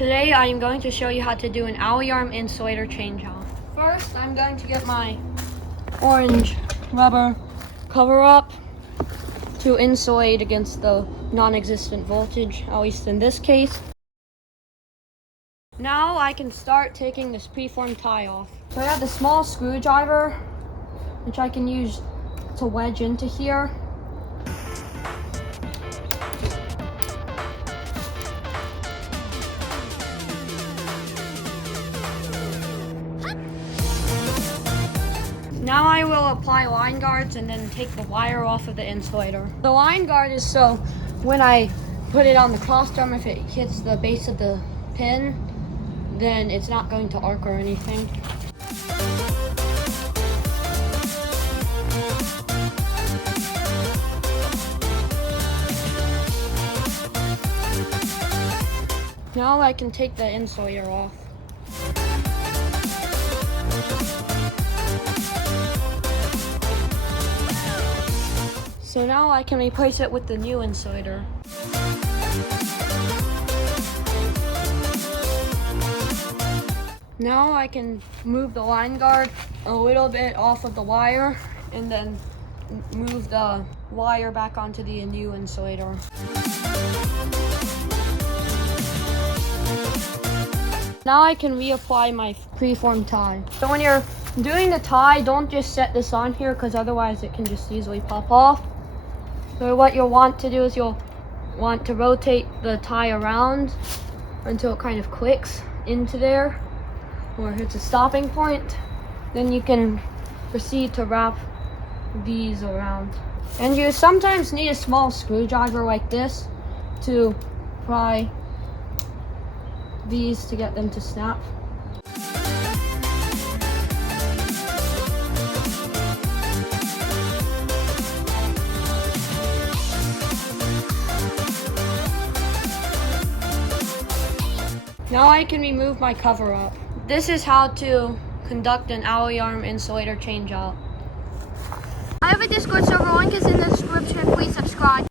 Today I am going to show you how to do an alley arm insulator changeout. First, I'm going to get my orange rubber cover up to insulate against the non-existent voltage, at least in this case. Now I can start taking this preform tie off. So I have the small screwdriver, which I can use to wedge into here. Now I will apply line guards and then take the wire off of the insulator. The line guard is so when I put it on the cross arm, if it hits the base of the pin, then it's not going to arc or anything. Now I can take the insulator off. So now I can replace it with the new insulator. Now I can move the line guard a little bit off of the wire and then move the wire back onto the new insulator. Now I can reapply my preform tie. So when you're doing the tie, don't just set this on here because otherwise it can just easily pop off. So what you'll want to do is you'll want to rotate the tie around until it kind of clicks into there or hits a stopping point. Then you can proceed to wrap these around. And you sometimes need a small screwdriver like this to pry these to get them to snap. Now I can remove my cover up. This is how to conduct an alley arm insulator changeout. I have a Discord server, link is in the description, please subscribe.